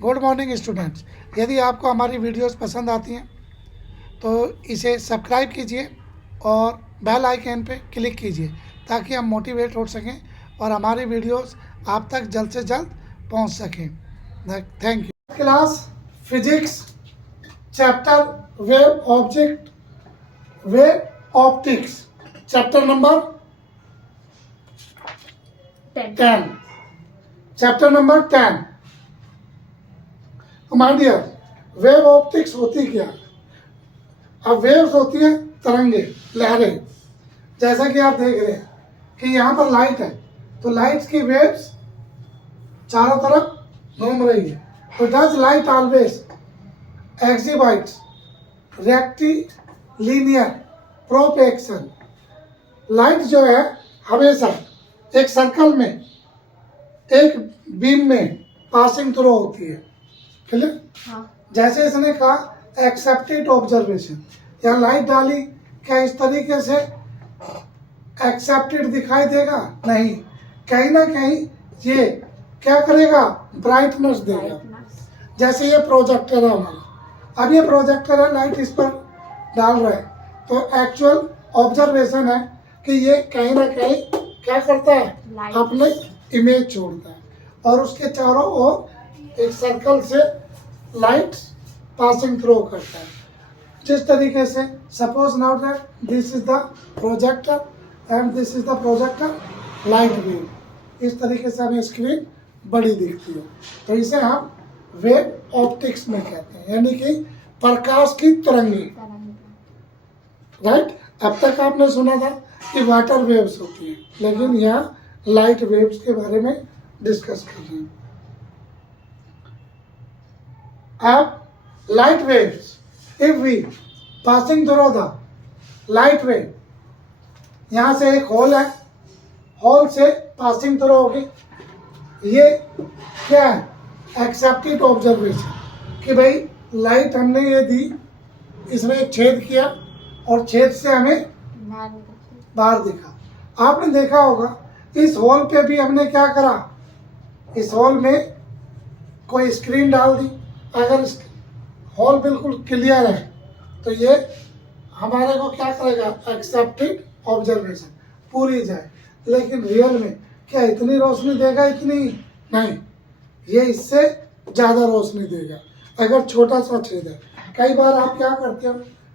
Good morning students. यदि आपको हमारी वीडियोस पसंद आती हैं तो इसे सब्सक्राइब कीजिए और बेल आइकन पे क्लिक कीजिए ताकि हम मोटिवेट हो सकें और हमारी वीडियोस आप तक जल्द से जल्द पहुंच सकें। Thank you. Class physics chapter wave optics chapter number 10 chapter number 10। My dear, wave optics होती क्या? अब वेव्स होती है तरंगे, लहरें। जैसा कि आप देख रहे हैं कि यहाँ पर लाइट है, तो लाइट्स की वेव्स चारों तरफ घूम रही है। तो does light always exhibits rectilinear propagation. Light जो है हमेशा एक सर्कल में, एक बीम में पासिंग थ्रू होती है। क्लियर? हाँ। जैसे इसने कहा एक्सेप्टेड ऑब्जर्वेशन, या लाइट डाली, क्या इस तरीके से एक्सेप्टेड दिखाई देगा? नहीं, कहीं ना कहीं ये क्या करेगा? ब्राइटनेस देगा। जैसे ये प्रोजेक्टर है हमारा, अब ये प्रोजेक्टर है, लाइट इस पर डाल रहा है, तो एक्चुअल ऑब्जर्वेशन है कि ये कहीं ना कहीं क्या करता है? अपने इमेज छोड़ता है और उसके चारों ओर एक सर्कल से लाइट पासिंग थ्रू करता है। जिस तरीके से suppose now that this is the projector and this is the projector light beam, इस तरीके से हमें स्क्रीन बड़ी दिखती है, तो इसे हम वेव ऑप्टिक्स में कहते हैं, यानी कि प्रकाश की तरंगे। राइट? अब तक आपने सुना था कि वाटर वेव्स होती है, लेकिन यहाँ लाइट वेव्स के बारे में डिस्कस कर रहे हैं। अब light waves, if we passing through the light wave, यहाँ से एक होल है, होल से पासिंग थ्रू होगी, ये क्या है? एक्सेप्टेड ऑब्जर्वेशन, कि भाई लाइट हमने ये दी, इसमें एक छेद किया और छेद से हमें बाहर दिखा। आपने देखा होगा इस हॉल पे भी हमने क्या करा? इस हॉल में कोई स्क्रीन डाल दी। अगर हॉल बिल्कुल क्लियर है तो ये हमारे को क्या करेगा? एक्सेप्टेड ऑब्जर्वेशन पूरी जाए। लेकिन रियल में क्या इतनी रोशनी देगा? इतनी नहीं, ये इससे ज़्यादा रोशनी देगा अगर छोटा सा छेद है। कई बार आप क्या करते हो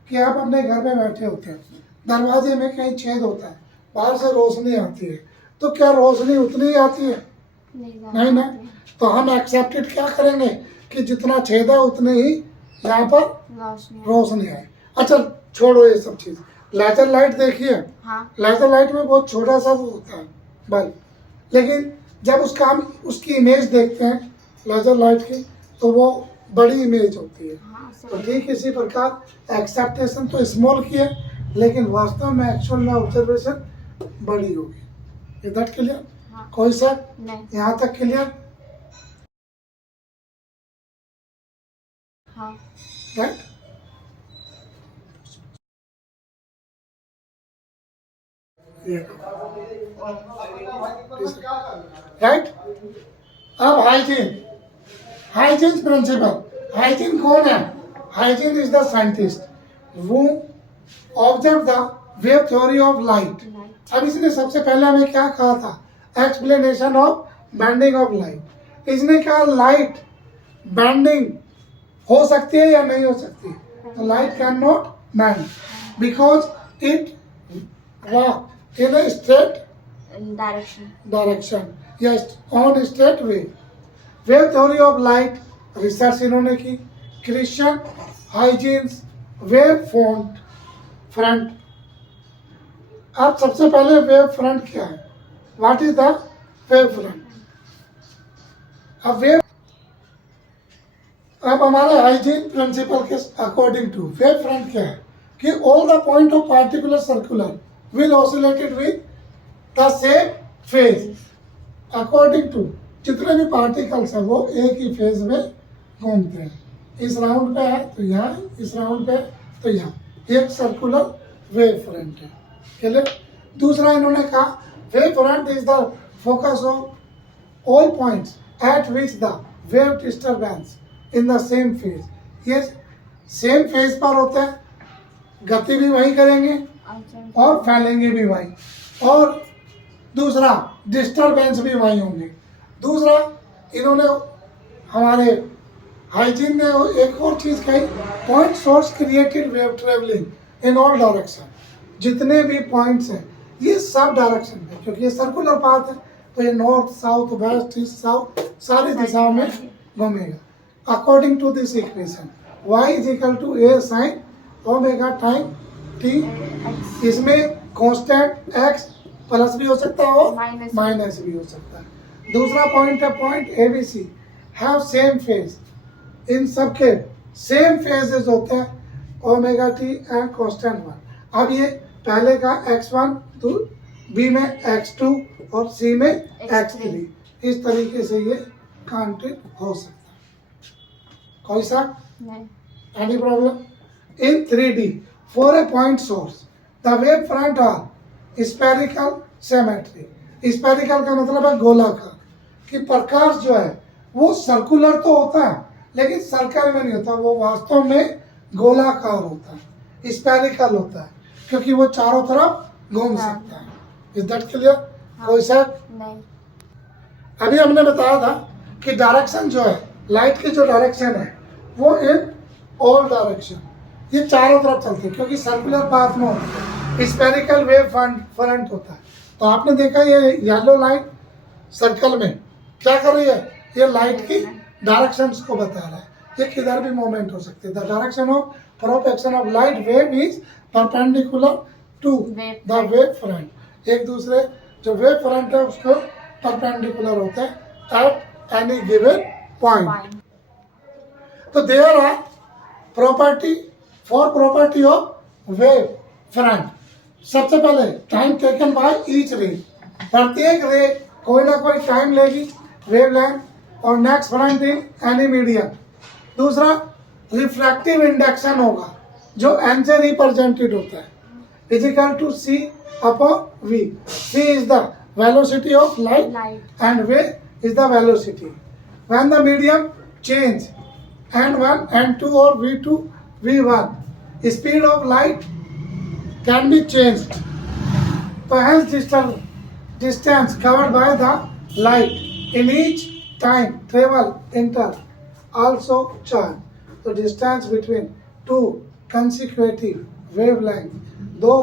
कि आप अपने घर में बैठे होते हैं, दरवाजे में कहीं छेद होता है, बाहर से रोशनी आती है, तो क्या रोशनी उतनी ही आती है? नहीं ना। तो हम एक्सेप्टेड क्या करेंगे कि जितना छेद है उतने ही यहाँ पर रोशनी आए। अच्छा छोड़ो ये सब चीज। लेजर लाइट देखिए। हाँ। लेजर लाइट में बहुत छोटा सा वो होता है बल्ब, लेकिन जब उसकी इमेज देखते हैं लेजर लाइट की, तो वो बड़ी इमेज होती है। हाँ, तो ठीक इसी प्रकार एक्सेप्टेशन तो स्मॉल की है, लेकिन वास्तव में एक्चुअल में ऑब्जर्वेशन बड़ी होगी। Is that clear? हाँ। कोई शक नहीं? यहाँ तक क्लियर? हाँ। राइट? राइट? अब हाइजीन प्रिंसिपल। हाइजीन कौन है? Hygiene is the scientist who observe the wave theory of light. अब इसने सबसे पहले हमें क्या कहा था? Explanation of bending of light. इसने कहा लाइट बैंडिंग हो सकती है या नहीं हो सकती? तो light can not band because it walk in a straight direction, yes, on straight wave. Wave theory of light research इन्होंने की, क्रिश्चियन हाइजीन्स वेव फ्रंट। अब सबसे पहले वेव फ्रंट क्या है? What is the wave front? अब हमारे Huygens principle के अकॉर्डिंग टू वेव फ्रंट क्या है कि all the point of particular circular will oscillated with the same phase. According to जितने भी पार्टिकल्स हैं वो एक ही फेज में घूमते हैं। इस राउंड पे है तो यहाँ, इस राउंड पे तो यहाँ, एक सर्कुलर वेव फ्रंट है। क्लियर? दूसरा इन्होंने कहा wave front is the focus of all points at which the wave disturbance in the same phase. ये सेम फेज पर होता है, गति भी वही करेंगे और फैलेंगे भी वही, और दूसरा डिस्टरबेंस भी वही होंगे। दूसरा इन्होंने हमारे हाइजीन ने एक और चीज़ कही, point source created wave travelling in all direction. जितने भी पॉइंट्स हैं ये सब डायरेक्शन में, क्योंकि ये सर्कुलर पाथ है तो ये north south west east south सारी दिशाओं में घूमेगा। According to this equation y is equal to a sine omega time t। इसमें कांस्टेंट x प्लस भी हो सकता है और माइनस भी हो सकता है। दूसरा पॉइंट है point ABC have same phase. इन सब के सेम फेजेस होते हैं ओमेगा t एंड कांस्टेंट 1। अब ये पहले का x1 तो B में x2 और C में x3, इस तरीके से ये काउंटेड हो सकता है। कोई सा any problem? In 3D for a point source the wave front are spherical symmetry. Spherical का मतलब है गोलाकार, कि प्रकाश जो है वो सर्कुलर तो होता है लेकिन सर्कल में नहीं होता, वो वास्तव में गोलाकार होता है, स्फेरिकल होता है, क्योंकि वो चारों तरफ घूम सकता है। Is that clear? कोई सा नहीं? अभी हमने बताया था कि डायरेक्शन जो है, लाइट की जो डायरेक्शन है वो इन ऑल डायरेक्शन, ये चारों तरफ चलते हैं, क्योंकि सर्कुलर पाथ में स्फेरिकल वेव फ्रंट होता है। तो आपने देखा ये येलो लाइट सर्कल में क्या कर रही है, ये लाइट की डायरेक्शंस को बता रहा है, ये किधर भी मूवमेंट हो सकती है। The direction of propagation of light wave is perpendicular to the wave front. एक दूसरे जो वेव फ्रंट है उसको परपेंडिकुलर होता है एट एनी गिवन पॉइंट। तो there are property for property of wave front. सबसे पहले टाइम टेकन बाय ईच रे, प्रत्येक रे कोई ना कोई टाइम लेगी, वेवलेंथ, और next front in any medium. दूसरा रिफ्रैक्टिव इंडेक्शन होगा जो n से रिप्रेजेंटेड होता है, is equal to c upon v। c is the velocity of light and v is the velocity. When the medium change n1 n2 or v2 v1, speed of light can be changed. So hence distance covered by the light in each time travel interval also charge. So distance between two consecutive wavelength, दो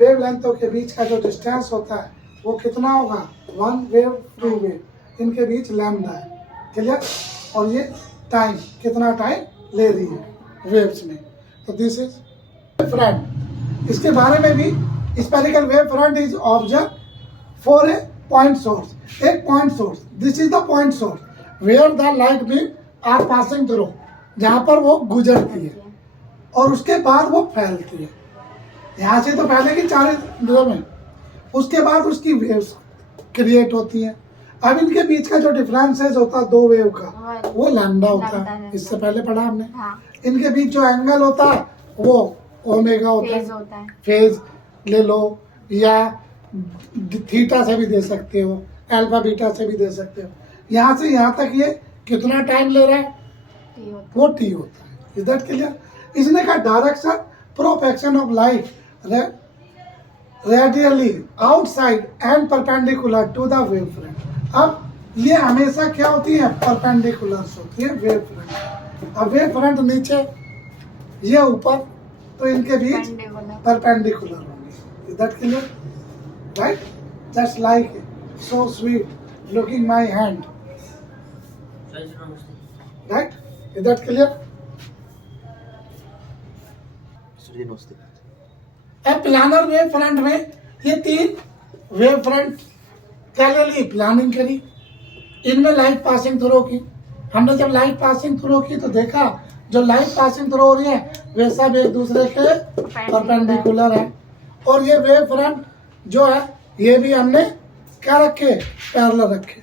वेवलेंथों के बीच का जो distance होता है वो कितना होगा, 1 wave 2 wave, इनके बीच लैम्डा है। क्लियर? और ये टाइम, कितना टाइम ले रही है वेव्स में। तो दिस इज फ्रंट। इसके बारे में भी spherical wave front is observe for a point source. एक point source, this is the point source where the light beam are passing through, जहाँ पर वो गुजरती है और उसके बाद वो फैलती है। यहाँ से तो फैलेगी चारों दिशा में, उसके बाद उसकी वेव्स क्रिएट होती हैं। अब इनके बीच का जो डिफरेंसेस होता है दो वेव का, वो लैम्डा होता है, इससे पहले पढ़ा हमने। इनके बीच जो एंगल होता है वो ओमेगा होता है। फेज ले लो या थीटा से भी दे सकते हो, अल्फा बीटा से भी दे सकते हो। यहाँ से यहाँ तक ये कितना टाइम ले रहा है, वो टी होता है। Is that clear? इसने कहा direction propagation of light radially outside and perpendicular to the wave front. अब ये हमेशा क्या होती है, परपेंडिकुलर होती है वेव फ्रंट। अब वेव फ्रंट नीचे, ये ऊपर, तो इनके बीच परपेंडिकुलर होंगे। Is that clear? Right? Just like so sweet looking my hand. Right? Is that clear? अब प्लानर वेव फ्रंट में ये 3 वेव फ्रंट क्या ले ली, प्लानिंग करी, इनमें लाइट पासिंग थ्रू की। हमने जब लाइट पासिंग थ्रू की तो देखा जो लाइट पासिंग थ्रू हो रही है वे सब एक दूसरे के परपेंडिकुलर है। और ये वेव फ्रंट जो है ये भी हमने क्या रखे, पैरेलल रखे।